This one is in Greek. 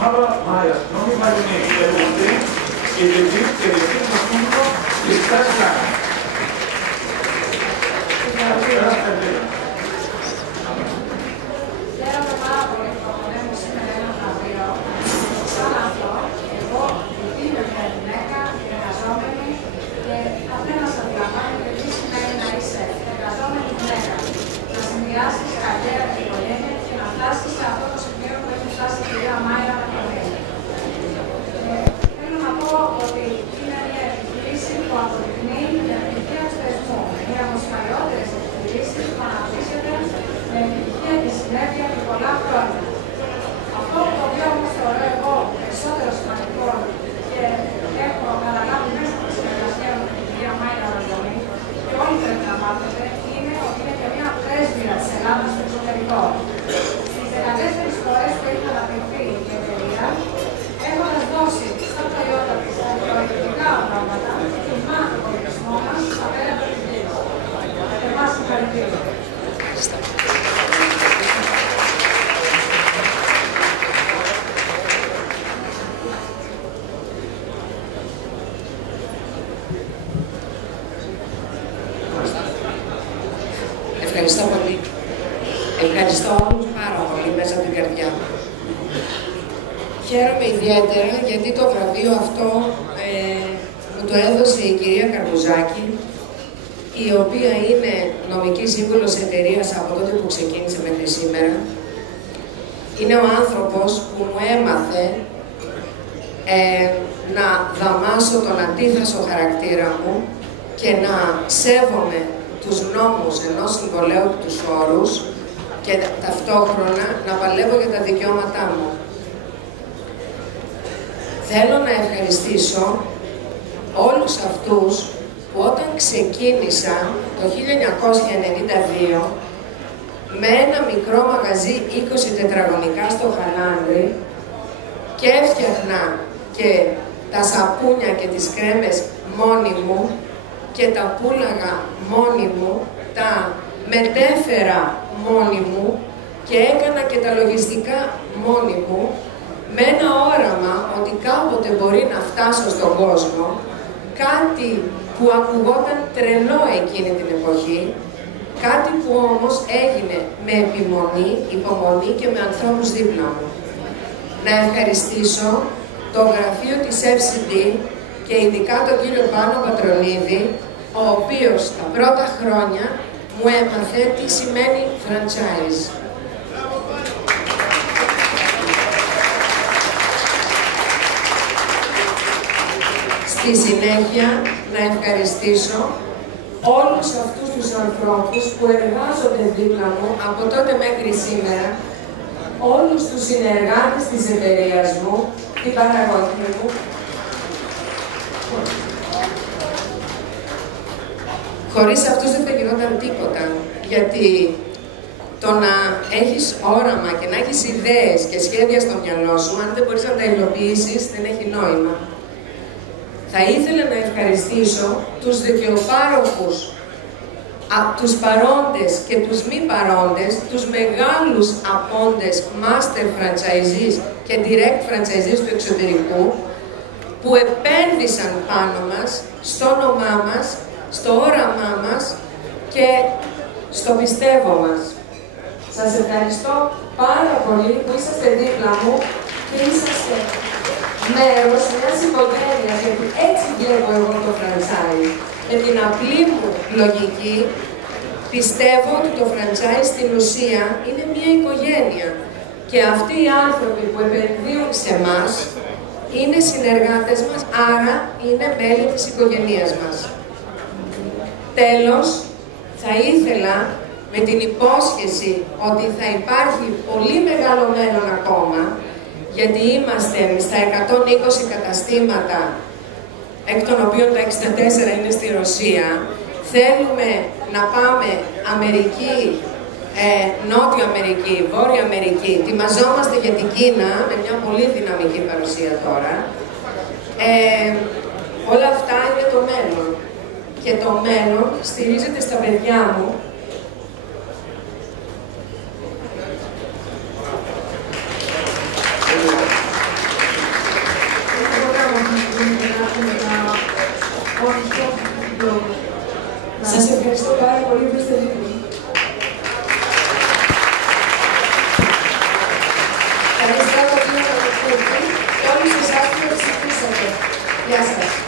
Aber noch nicht mal die Nächste, il esiste appunto questa strada. Ευχαριστώ πολύ. Ευχαριστώ όλους πάρα πολύ μέσα από την καρδιά μου. Χαίρομαι ιδιαίτερα γιατί το βραβείο αυτό μου το έδωσε η κυρία Καρπουζάκη, η οποία είναι νομική σύμβουλος εταιρείας από τότε που ξεκίνησε μέχρι σήμερα. Είναι ο άνθρωπος που μου έμαθε να δαμάσω τον αντίθρασο χαρακτήρα μου και να σέβομαι τους νόμους ενός συμβολέου και τους όρους και ταυτόχρονα να παλεύω για τα δικαιώματά μου. Θέλω να ευχαριστήσω όλους αυτούς που όταν ξεκίνησα το 1992 με ένα μικρό μαγαζί 20 τετραγωνικά στο Χαλάνδρι και έφτιαχνα και τα σαπούνια και τις κρέμες μόνη μου και τα πούλαγα μόνη μου, τα μετέφερα μόνη μου και έκανα και τα λογιστικά μόνη μου, με ένα όραμα ότι κάποτε μπορεί να φτάσω στον κόσμο, κάτι που ακουγόταν τρελό εκείνη την εποχή, κάτι που όμως έγινε με επιμονή, υπομονή και με ανθρώπους δίπλα μου. Να ευχαριστήσω το γραφείο της FCD και ειδικά τον κύριο Πάνο Πατρονίδη, ο οποίος τα πρώτα χρόνια μου έμαθε τι σημαίνει franchise. Στη συνέχεια, να ευχαριστήσω όλους αυτούς τους ανθρώπους που εργάζονται δίπλα μου από τότε μέχρι σήμερα, όλους τους συνεργάτες της εταιρείας μου, την παραγωγή μου, χωρίς αυτούς δεν θα γινόταν τίποτα, γιατί το να έχεις όραμα και να έχεις ιδέες και σχέδια στο μυαλό σου, αν δεν μπορείς να τα υλοποιήσεις, δεν έχει νόημα. Θα ήθελα να ευχαριστήσω τους δικαιοπάροχους, τους παρόντες και τους μη παρόντες, τους μεγάλους απόντες master franchisees και direct franchisees του εξωτερικού, που επένδυσαν πάνω μας, στο όνομά μας, στο όραμά μας και στο πιστεύω μας. Σας ευχαριστώ πάρα πολύ που είσαστε δίπλα μου και είσαστε μέρος μιας οικογένειας, γιατί έτσι βλέπω εγώ το franchise. Με την απλή μου λογική, πιστεύω ότι το franchise στην ουσία είναι μια οικογένεια. Και αυτοί οι άνθρωποι που επενδύουν σε εμάς είναι συνεργάτες μας, άρα είναι μέλη της οικογένειας μας. Τέλος, θα ήθελα με την υπόσχεση ότι θα υπάρχει πολύ μεγάλο μέλλον ακόμα, γιατί είμαστε στα 120 καταστήματα, εκ των οποίων τα 64 είναι στη Ρωσία. Θέλουμε να πάμε Αμερική, Νότια Αμερική, Βόρεια Αμερική. Ετοιμαζόμαστε για την Κίνα, με μια πολύ δυναμική παρουσία τώρα. Όλα αυτά είναι το μέλλον. Και το μέλλον στηρίζεται στα παιδιά μου. ευχαριστώ πάρα πολύ που είστε έτοιμοι. Ευχαριστώ πολύ και όλους εσάς που με ψηφίσατε. Γεια σας.